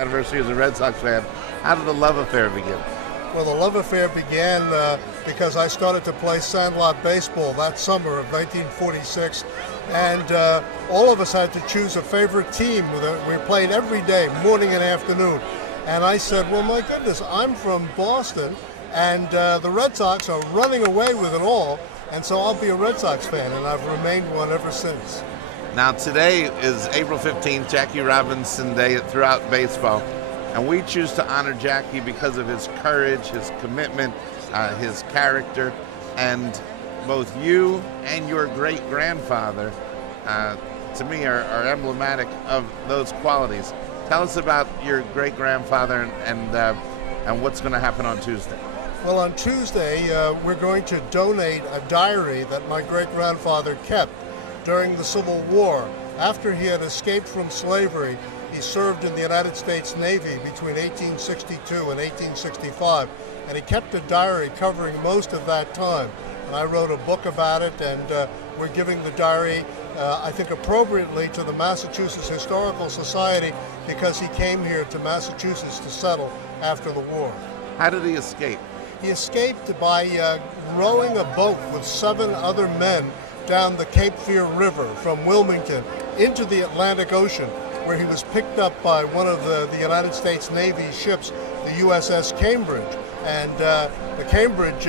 Anniversary as a Red Sox fan. How did the love affair begin? Well, the love affair began because I started to play sandlot baseball that summer of 1946, and all of us had to choose a favorite team. We played every day, morning and afternoon. And I said, well, my goodness, I'm from Boston, and the Red Sox are running away with it all, and so I'll be a Red Sox fan, and I've remained one ever since. Now, today is April 15th, Jackie Robinson Day throughout baseball, and we choose to honor Jackie because of his courage, his commitment, his character, and both you and your great-grandfather, to me, are emblematic of those qualities. Tell us about your great-grandfather and what's going to happen on Tuesday. Well, on Tuesday, we're going to donate a diary that my great-grandfather kept during the Civil War. After he had escaped from slavery, he served in the United States Navy between 1862 and 1865, and he kept a diary covering most of that time. And I wrote a book about it, and we're giving the diary, I think appropriately, to the Massachusetts Historical Society because he came here to Massachusetts to settle after the war. How did he escape? He escaped by rowing a boat with 7 other men down the Cape Fear River from Wilmington into the Atlantic Ocean, where he was picked up by one of the United States Navy ships, the USS Cambridge. And the Cambridge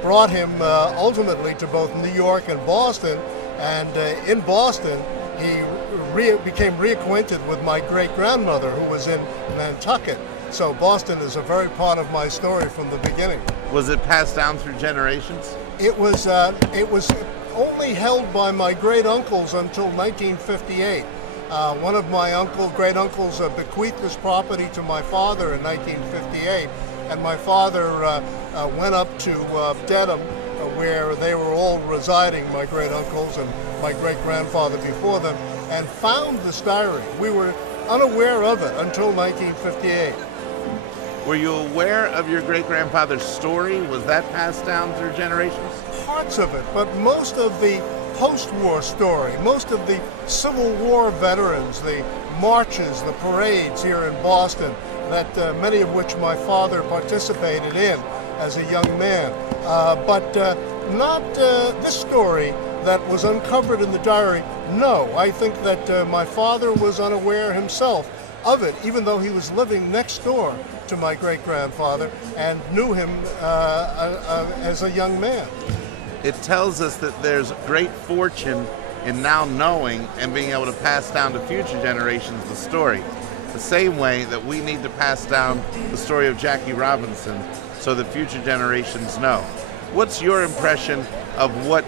brought him ultimately to both New York and Boston. And in Boston, he became reacquainted with my great-grandmother, who was in Nantucket. So Boston is a very part of my story from the beginning. Was it passed down through generations? It was only held by my great-uncles until 1958. One of my great-uncles bequeathed this property to my father in 1958, and my father went up to Dedham, where they were all residing, my great-uncles and my great-grandfather before them, and found this diary. We were unaware of it until 1958. Were you aware of your great-grandfather's story? Was that passed down through generations? Parts of it, but most of the post-war story, most of the Civil War veterans, the marches, the parades here in Boston, that many of which my father participated in as a young man. But not this story that was uncovered in the diary. No, I think that my father was unaware himself of it, even though he was living next door to my great-grandfather and knew him as a young man. It tells us that there's great fortune in now knowing and being able to pass down to future generations the story, the same way that we need to pass down the story of Jackie Robinson so that future generations know. What's your impression of what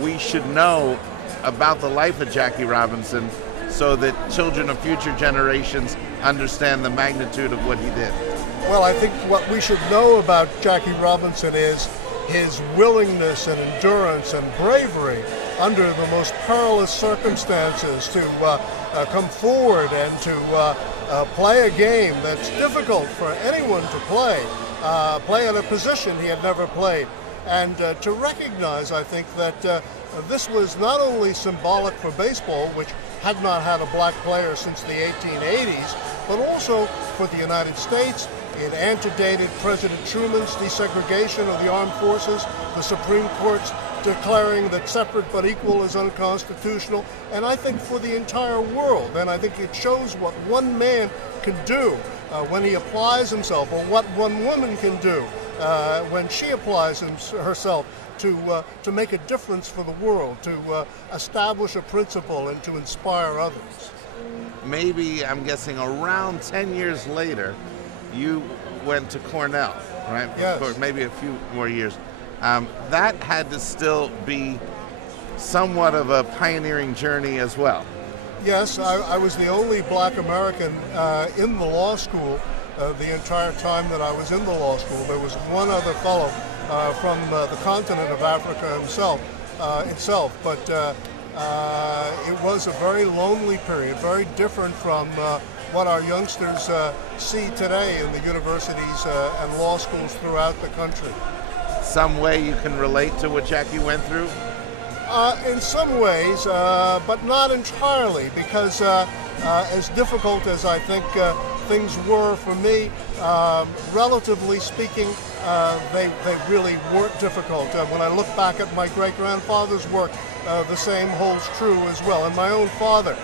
we should know about the life of Jackie Robinson so that children of future generations understand the magnitude of what he did? Well, I think what we should know about Jackie Robinson is his willingness and endurance and bravery under the most perilous circumstances to come forward and to play a game that's difficult for anyone to play in a position he had never played. And to recognize, I think, that this was not only symbolic for baseball, which had not had a black player since the 1880s, but also for the United States. It antedated President Truman's desegregation of the armed forces, the Supreme Court's declaring that separate but equal is unconstitutional, and I think for the entire world. And I think it shows what one man can do when he applies himself, or what one woman can do when she applies herself to make a difference for the world, to establish a principle and to inspire others. Maybe, I'm guessing, around 10 years later, you went to Cornell, right? Yes. Maybe a few more years. That had to still be somewhat of a pioneering journey as well. Yes, I was the only black American in the law school the entire time that I was in the law school. There was one other fellow from the continent of Africa itself, but it was a very lonely period, very different from what our youngsters see today in the universities and law schools throughout the country. Some way you can relate to what Jackie went through? In some ways, but not entirely, because as difficult as I think things were for me, relatively speaking, they really weren't difficult. When I look back at my great-grandfather's work, the same holds true as well. And my own father,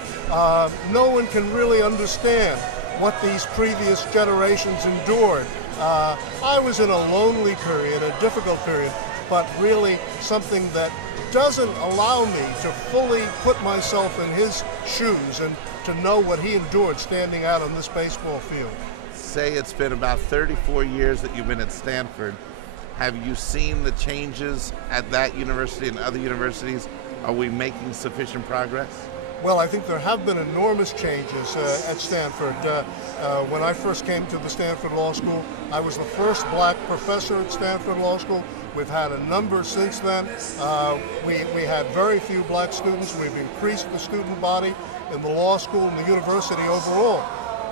no one can really understand what these previous generations endured. I was in a lonely period, a difficult period, but really something that doesn't allow me to fully put myself in his shoes and to know what he endured standing out on this baseball field. Say it's been about 34 years that you've been at Stanford. Have you seen the changes at that university and other universities? Are we making sufficient progress? Well, I think there have been enormous changes at Stanford. When I first came to the Stanford Law School, I was the first black professor at Stanford Law School. We've had a number since then. We had very few black students. We've increased the student body in the law school and the university overall.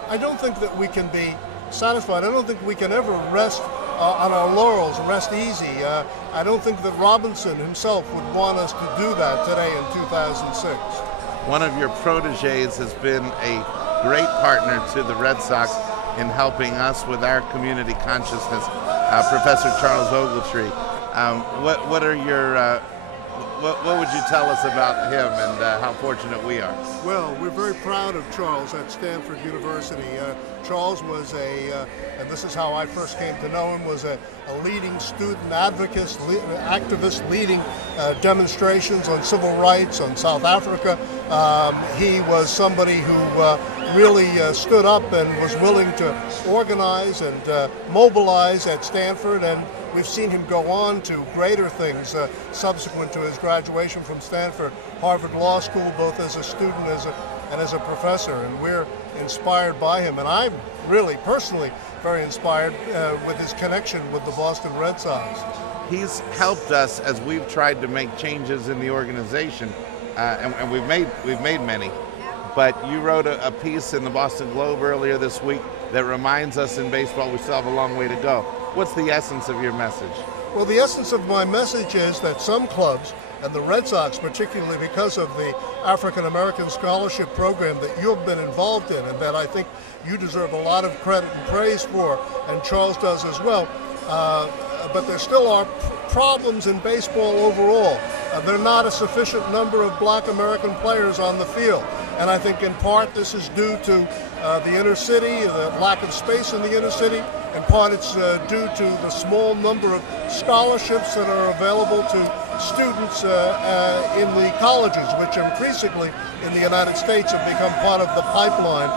I don't think that we can be satisfied. I don't think we can ever rest on our laurels, rest easy. I don't think that Robinson himself would want us to do that today in 2006. One of your proteges has been a great partner to the Red Sox in helping us with our community consciousness, Professor Charles Ogletree. What are your what would you tell us about him and how fortunate we are? Well, we're very proud of Charles at Stanford University. Charles was and this is how I first came to know him, was a leading student activist leading demonstrations on civil rights on South Africa. He was somebody who really stood up and was willing to organize and mobilize at Stanford, and we've seen him go on to greater things subsequent to his graduation from Stanford, Harvard Law School, both as a student and as a professor, and we're inspired by him. And I'm really personally very inspired with his connection with the Boston Red Sox. He's helped us as we've tried to make changes in the organization, and we've made many. But you wrote a piece in the Boston Globe earlier this week that reminds us in baseball we still have a long way to go. What's the essence of your message? Well, the essence of my message is that some clubs, and the Red Sox particularly because of the African American scholarship program that you've been involved in, and that I think you deserve a lot of credit and praise for, and Charles does as well, but there still are problems in baseball overall. There are not a sufficient number of black American players on the field, and I think in part this is due to the inner city, the lack of space in the inner city. In part it's due to the small number of scholarships that are available to students in the colleges, which increasingly in the United States have become part of the pipeline,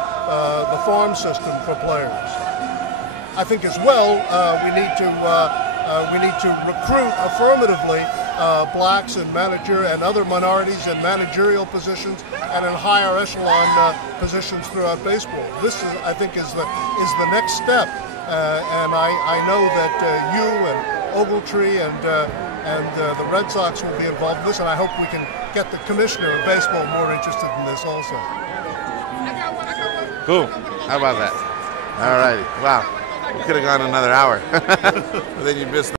the farm system for players. I think as well we need to recruit affirmatively blacks in manager and other minorities in managerial positions and in higher echelon positions throughout baseball. This is, I think, is the next step, and I know that you and Ogletree and the Red Sox will be involved in this, and I hope we can get the commissioner of baseball more interested in this also. Cool. How about that? All righty. Wow. We could have gone another hour. But then you missed the